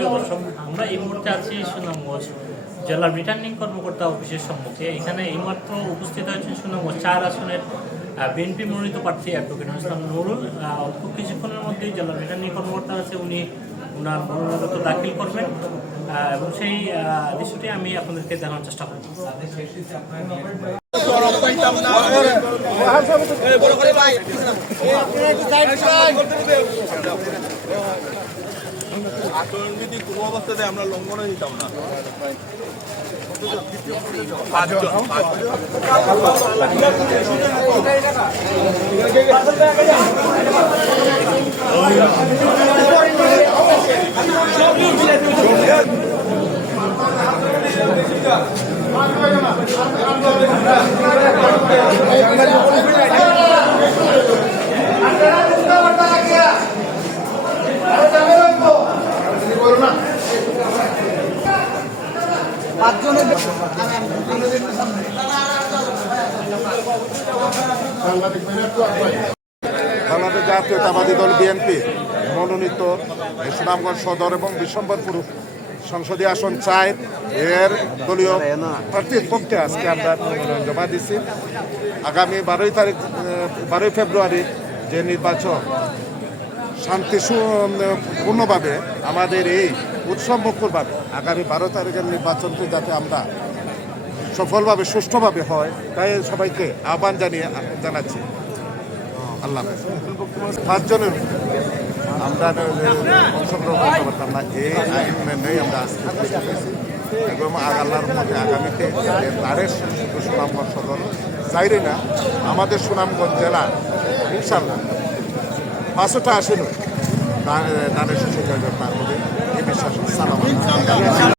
প্রিয় দর্শক, আমরা এই মুহূর্তে আছি সুনামগঞ্জ জেলার রিটার্নিং কর্মকর্তা অফিসের সম্মুখে। এখানে এইমাত্র উপস্থিত হয়েছেন সুনামগঞ্জ 4 আসনের বিএনপি মনোনীত প্রার্থী অ্যাডভোকেট ইসলাম নুরুল। অল্প কিছুক্ষণের মধ্যেই জেলার রিটার্নিং কর্মকর্তা আছে, উনি ওনার মনোনয়নপত্র দাখিল করবেন এবং সেই দৃশ্যটি আমি আপনাদেরকে দেখানোর চেষ্টা করব। আচরণবিধি কোনো অবস্থাতে আমরা লঙ্ঘন দিতাম না। বাংলাদেশ জাতীয়তাবাদী দল বিএনপি মনোনীত সুনামগঞ্জ সদর এবং বিশ্বম্বরপুর সংসদীয় আসন 4 এর দলীয় প্রার্থীর পক্ষে আজকে আমরা মনোনয়ন জমা দিচ্ছি। আগামী 12 ফেব্রুয়ারি যে নির্বাচন শান্তিপূর্ণভাবে আমাদের এই উৎসবমুখরভাবে আগামী 12 তারিখের নির্বাচনটি যাতে আমরা সফলভাবে সুষ্ঠুভাবে হয় তাই সবাইকে আহ্বান জানাচ্ছি। আল্লাহ 5 জনের আমরা অংশগ্রহণ করতে পারতাম না, এই আইন মেনেই আমরা আজকে পেয়েছি এবং আল্লাহর মধ্যে আগামীতে তারের সুনামগঞ্জ সদর চাইরে না আমাদের সুনামগঞ্জ জেলা ইনশাল্লাহ 5টা আসেন তারের সুযোগ হবে।